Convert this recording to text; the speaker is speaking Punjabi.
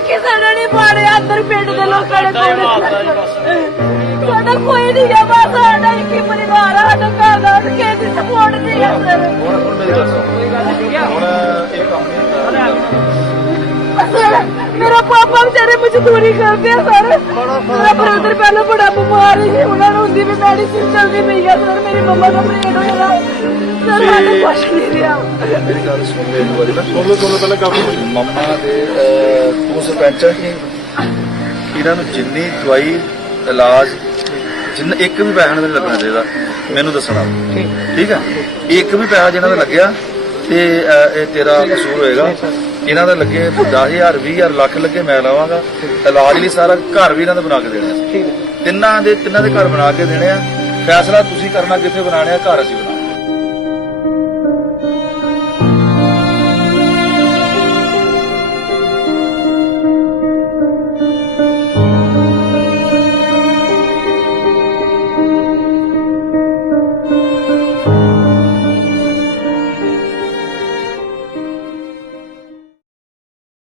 ਕਿਸੇ ਨੇ ਨਹੀਂ ਪਾੜਿਆ ਅੰਦਰ ਪਿੰਡ ਦੇ ਲੋਕਾਂ ਨੇ ਕੋਈ ਸਾਡਾ ਕੋਈ ਨਹੀਂ ਹੈ ਬਸ ਸਾਡਾ ਇੱਕ ਹੀ ਪਰਿਵਾਰ ਆ ਸਾਡਾ ਘਰ ਦਾ ਕਿਸੇ ਦੀ ਸਪੋਰਟ ਨਹੀਂ ਹੈ ਸਰ ਪਾਪਾ ਵਿਚਾਰੇ ਮਜ਼ਦੂਰੀ ਕਰਦੇ ਆ ਸਰ। ਮੇਰਾ ਬ੍ਰਦਰ ਪਹਿਲਾਂ ਬੜਾ ਬਿਮਾਰ ਸੀ ਉਹਨਾਂ ਨੂੰ ਹੁੰਦੀ ਵੀ ਮੈਡੀਸਿਨ ਚੱਲਦੀ ਪਈ ਆ ਸਰ ਮੇਰੀ ਮੰਮਾ ਦਾ ਆਪਰੇਟ ਹੋਇਆ ਸਰ ਸਾਡੇ ਕੁਛ ਨਹੀਂ ਰਿਹਾ। ਮੇਰੀ ਗੱਲ ਸੁਣ ਲੈ ਇੱਕ ਵਾਰੀ ਨਾ। ਸੁਣ ਲਓ ਸੁਣ ਲਓ ਪਹਿਲਾਂ ਕੰਮ ਮੰਮਾ ਦੇ ਅਹ, ਤੂੰ ਸਰਪੰਚ ਹੈ ਇਹਨਾਂ ਨੂੰ ਜਿੰਨੀ ਦਵਾਈ ਇਲਾਜ ਜਿੰਨਾ ਇੱਕ ਵੀ ਪੈਸਾ ਨਹੀਂ ਲੱਗਣਾ ਚਾਹੀਦਾ। ਮੈਨੂੰ ਦੱਸਣਾ। ਠੀਕ। ਹੈ ਇੱਕ ਵੀ ਪੈਸਾ ਜਿਹਨਾਂ ਦਾ ਲੱਗਿਆ ਤੇ ਇਹ ਤੇਰਾ ਕਸੂਰ ਹੋਏਗਾ। ਇਹਨਾਂ ਦਾ ਲੱਗੇ 10000 20000 ਲੱਖ ਲੱਗੇ ਮੈਂ ਲਵਾਂਗਾ। ਇਲਾਜ ਲਈ ਸਾਰਾ ਘਰ ਵੀ ਇਹਨਾਂ ਦਾ ਬਣਾ ਕੇ ਦੇਣਾ ਤਿੰਨਾਂ ਦੇ ਤਿੰਨਾਂ ਦੇ ਘਰ ਬਣਾ ਕੇ ਦੇਣੇ ਆ। ਫੈਸਲਾ ਤੁਸੀਂ ਕਰਨਾ ਕਿੱਥੇ ਬਣਾਣੇ ਆ ਘਰ ਅਸੀਂ।